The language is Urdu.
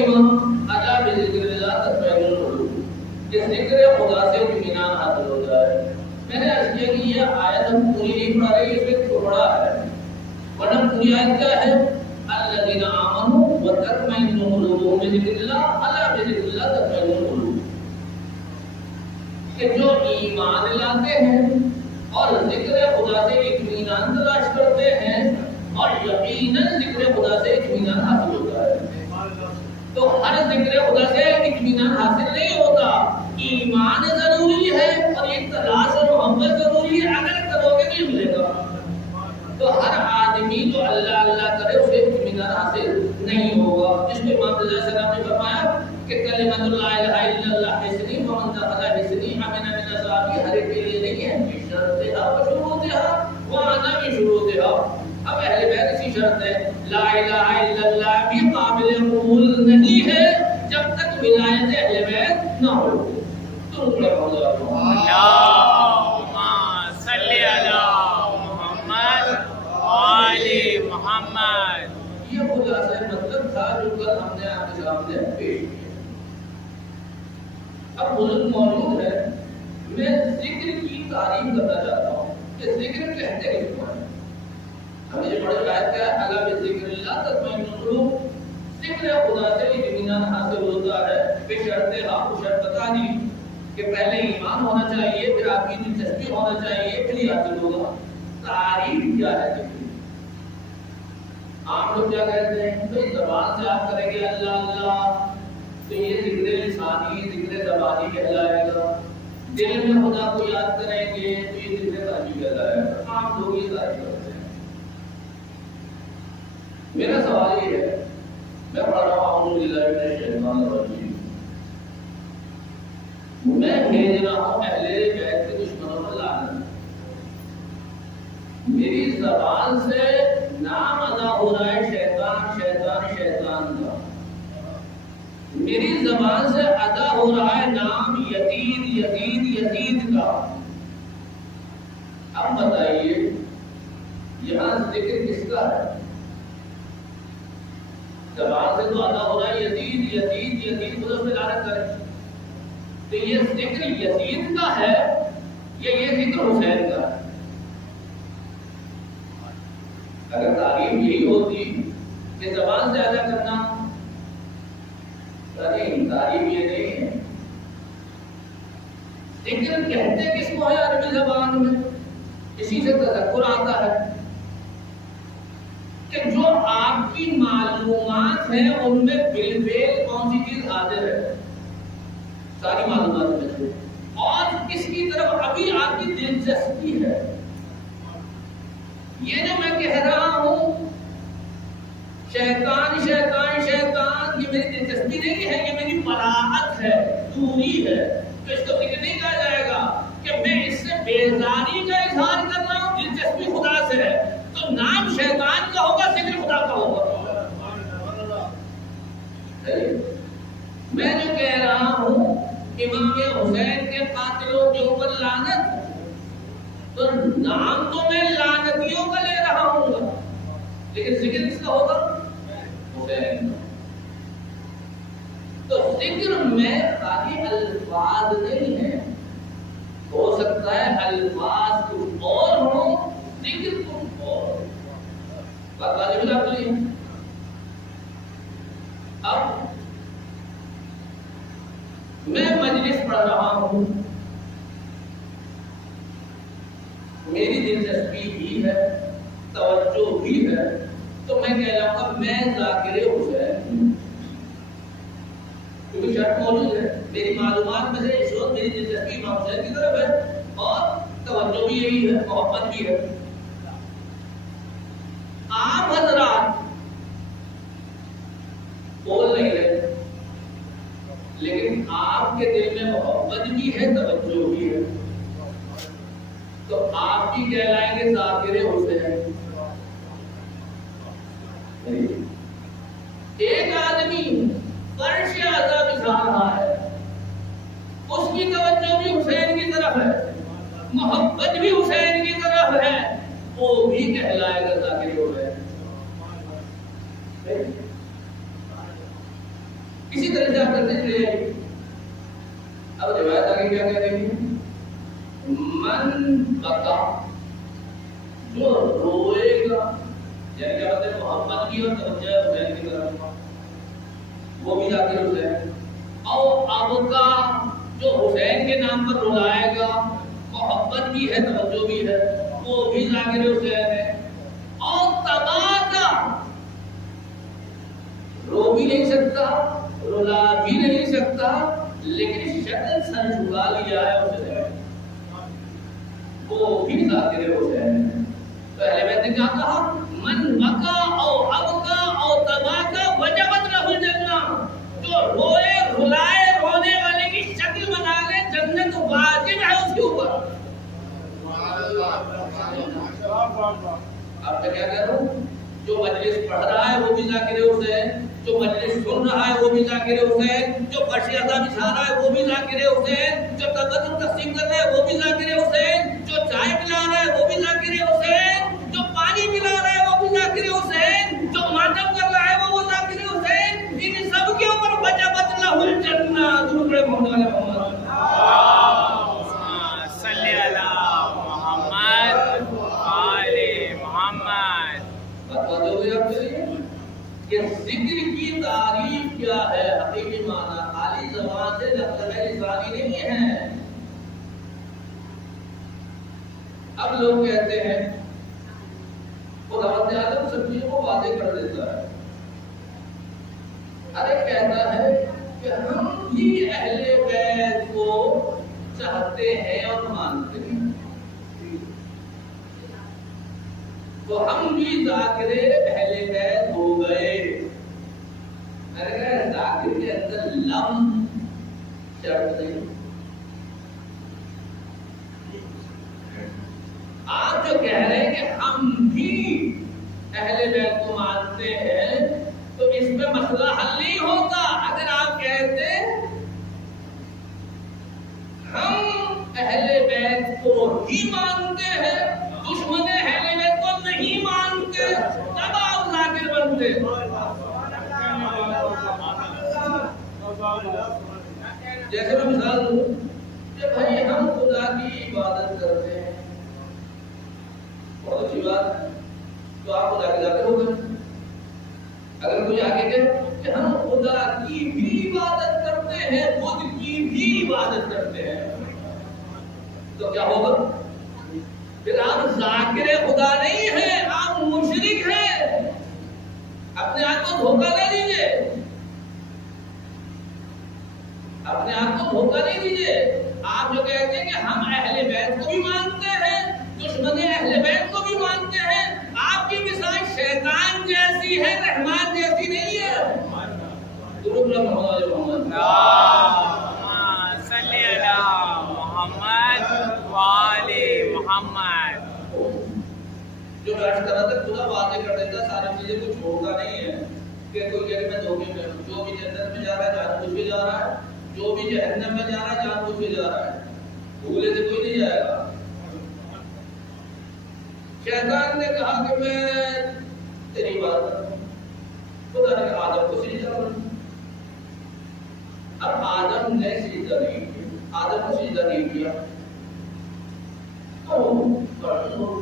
کریمہ الا بذکر اللہ تطمئن القلوب، کہ ذکر خدا سے اطمینان حاصل ہوتا ہے۔ میں نے عرض کیا کہ یہ آیت ہم پوری نہیں پڑھ رہے، اس میں ٹکڑا ہے، ورنہ پوری آیت کیا ہے؟ الذین آمنوا وتطمئن قلوبهم بذکر اللہ الا بذکر اللہ تطمئن القلوب، کہ جو ایمان لاتے ہیں اور ذکر خدا سے اطمینان تلاش کرتے ہیں، اور یقیناً ذکر خدا سے اطمینان حاصل ہوتا ہے۔ تو ہر ذکر خدا سے اطمینان حاصل نہیں ہوتا، ایمان ضروری ہے اور ایک تلاش اور محبت ضروری ہے، اگر کرو گے نہیں ملے گا۔ تو ہر آدمی جو اللہ اللہ کرے اسے اطمینان حاصل نہیں ہوگا۔ اس کو امام رضا السلام نے فرمایا کہ کلمۃ لا الہ الا اللہ حسنی ومن دخل حسنی امن من عذابی، ہر ایک کے لیے نہیں ہے، بشرطها وشروطها وانا بشروطها۔ اب اہل بیت اسی شرط ہے، لا الہ الا اللہ بھی قابل قبول نہیں ہے جب تک ولایت اہل بیت نہ ہو۔ تو اللہم صلی علی محمد آل محمد، یہ خلاصہ مطلب تھا جو کل ہم نے آپ کے سامنے پیش کیا۔ اب بزرگ موجود ہے، میں ذکر کی تعریف کرنا چاہتا ہوں کہ ذکر کہتے کس کو ہیں۔ ہمیں یہ بڑی آیت کیا ہے، الا بذکر اللہ تطمئن القلوب، ذکر خدا سے اطمینان حاصل ہوتا ہے، بشرط آپ کو شرط بتا دی کہ پہلے ایمان ہونا چاہیے، پھر آپ کی دلچسپی ہونا چاہیے، پھر یہ حاصل ہوگا۔ تعریف کیا ہے ذکر؟ عام لوگ کیا کہتے ہیں، بھائی زبان سے آپ کریں گے اللہ اللہ تو یہ ذکر لسانی ذکر زبانی کہلائے گا، دل میں خدا کو یاد کریں گے تو یہ ذکر قلبی کہلائے گا۔ عام لوگ یہ تعریف کرتے ہیں۔ میرا سوال یہ ہے، میں پڑھ رہا ہوں اعوذ باللہ من الشیطان الرجیم، میں بھیج رہا ہوں اہل بیت کے دشمنوں پر لعنت، میری زبان سے نام ادا ہو رہا ہے شیطان شیطان شیطان کا، میری زبان سے ادا ہو رہا ہے نام یزید یزید یزید کا۔ اب بتائیے یہاں ذکر کس کا ہے؟ زبان سے تو ادا ہو رہا ہے یزید یزید یزید، خود اس میں لعنت کرے، تو یہ ذکر یزید کا ہے یا یہ ذکر حسین کا ہے؟ اگر تعریف یہی ہوتی کہ زبان سے ادا کرنا، نہیں، تعریف یہ نہیں ہے۔ ذکر کہتے کس کو ہے عربی زبان میں؟ اسی سے تذکر آتا ہے کہ جو آپ کی معلومات ہیں ان میں بالفعل کون سی چیز حاضر ہے، ساری معلومات میں سے، اور کس کی طرف ابھی آپ کی دلچسپی ہے۔ یہ جو میں کہہ رہا ہوں شیطان شیطان شیطان، یہ میری دلچسپی نہیں ہے، یہ میری براءت ہے، دوری ہے، تو اس کو ذکر نہیں کہا جائے گا کہ میں اس سے بیزاری کا اظہار کر رہا ہوں، دلچسپی خدا سے ہے، تو نام شیطان کا ہوگا، ذکر خدا کا ہوگا۔ میں جو کہہ رہا ہوں امام حسین کے قاتلوں کے اوپر لعنت، تو نام تو میں لعنتیوں کا لے رہا ہوں، لیکن ذکر کس کا ہوگا؟ حسین۔ تو ذکر میں خالی الفاظ نہیں ہے، ہو سکتا ہے الفاظ کچھ اور ہوں، ذکر کچھ اور۔ بات واضح ملا آپ لیے؟ اب میں مجلس پڑھ رہا ہوں، میری دلچسپی بھی ہے، توجہ بھی ہے، تو میں کہہ رہا ہوں میں ذاکر حسین ہوں، کیونکہ شرط موجود ہے، میری معلومات میں سے اس وقت میری دلچسپی امام حسین کی طرف ہے اور توجہ بھی یہی ہے، محبت بھی ہے۔ عام حضرات بول نہیں رہے، لیکن آپ کے دل میں محبت بھی ہے، توجہ بھی ہے، تو آپ بھی کہلائیں گے ذاکر حسین۔ ایک آدمی فرش عذاب بچھا رہا ہے، اس کی توجہ بھی حسین کی طرف ہے، محبت بھی حسین کی طرف ہے، وہ بھی کہلائے گا ذاکر حسین۔ اسی طرح سے آپ کرتے چلے جائیے. اب روایت آگے کیا کہہ رہی ہے؟ من بکا، جو روئے گا، یعنی کیا بات ہے، محمد کی اور توجہ حسین کی طرف، وہ بھی ذاکر حسین. اور اب کا جو حسین کے نام پر رلائے گا، محبت بھی ہے توجہ بھی ہے، وہ بھی ذاکر حسین ہے. اور تباہ کا رو بھی نہیں سکتا، رلا بھی نہیں سکتا، لیکن شکل سر جھکا لیا ہے اس نے، وہ بھی ذاکر حسین ہے. تو اہل بیت نے کیا کہا؟ من بکا او ابکا او تباکا وجبت لہ الجنہ، جو روئے رلائے رونے والے کی شکل بنا لے، جنت واجب ہے اس کے اوپر. اب میں کیا کہہ رہا ہوں؟ جو مجلس پڑھ رہا ہے وہ بھی ذاکر حسین، جو مجلس سن رہا ہے وہ بھی ذاکر حسین، جو فرش ادا بچھا رہا ہے وہ بھی ذاکر حسین، جو تبادل تقسیم کر رہا ہے وہ بھی ذاکر حسین، جو چائے پلا رہا ہے وہ بھی ذاکر حسین، جو پانی پلا رہا ہے وہ بھی ذاکر حسین، جو ماتم کر رہا ہے وہ ذاکر حسین. ان سب کے اوپر وجبت لہ الجنہ. درود پڑھے محمد علی محمد صلی اللہ محمد آل محمد. بات ہو گئی آپ کے لیے کہ ذکر کی تعریف کیا ہے. حقیقی معنی خالی زبان سے لفظ لسانی نہیں ہے. اب لوگ کہتے ہیں خداوند عالم سب چیزوں کو واضح کر دیتا ہے. ارے کہتا ہے کہ ہم بھی اہل بیت کو چاہتے ہیں اور مانتے ہیں، تو ہم بھی ذاکر اہل بیت ہو گئے. میں نے کہا ذاکر کے اندر لم شرط نہیں. آپ جو کہہ رہے ہیں کہ ہم بھی اہل بیت کو مانتے ہیں، تو اس میں مسئلہ حل نہیں ہوتا. اگر آپ کہتے ہم اہل بیت کو ہی مانتے ہیں، دشمن اہل بیت کو نہیں مانتے، تب آپ ذاکر بنتے. جیسے میں مثال دوں کہ بھائی ہم خدا کی عبادت کرتے ہیں، بہت اچھی بات ہے، تو آپ خدا کے ذاکر ہو گئے. اگر کوئی آگے کہے کہ ہم خدا کی بھی عبادت کرتے ہیں، خود کی بھی عبادت کرتے ہیں، تو کیا ہوگا؟ پھر آپ ذاکر خدا نہیں ہیں، آپ مشرک ہیں. اپنے آپ کو دھوکہ نہ دیجیے، اپنے آپ کو دھوکہ نہیں دیجیے. آپ جو کہتے ہیں کہ ہم اہل بیت کو بھی مانتے ہیں، دشمن اہل بیت کو بھی مانتے ہیں، آپ کی مثال شیطان جیسی ہے، رحمان جیسی نہیں ہے. درود پڑھے محمد محمد صلی اللہ محمد وآل محمد. جو میں عرض کر رہا تھا، خدا واضح کر دیتا، ساری چیزیں کو چھوڑتا نہیں ہے کہ کوئی کہے میں دھوکے میں ہوں. جو بھی جنت میں جا رہا ہے جان بوجھ کے جا رہا ہے، جو بھی جہنم میں جا رہا ہے جان بوجھ کے جا رہا ہے، بھولے سے کوئی نہیں جائے گا. شیطان نے کہا کہ میں تیری بات کروں، خدا نے کہا آدم کو سجدہ کرو. اب آدم نے سجدہ نہیں کیا، آدم کو سجدہ نہیں کیا، تو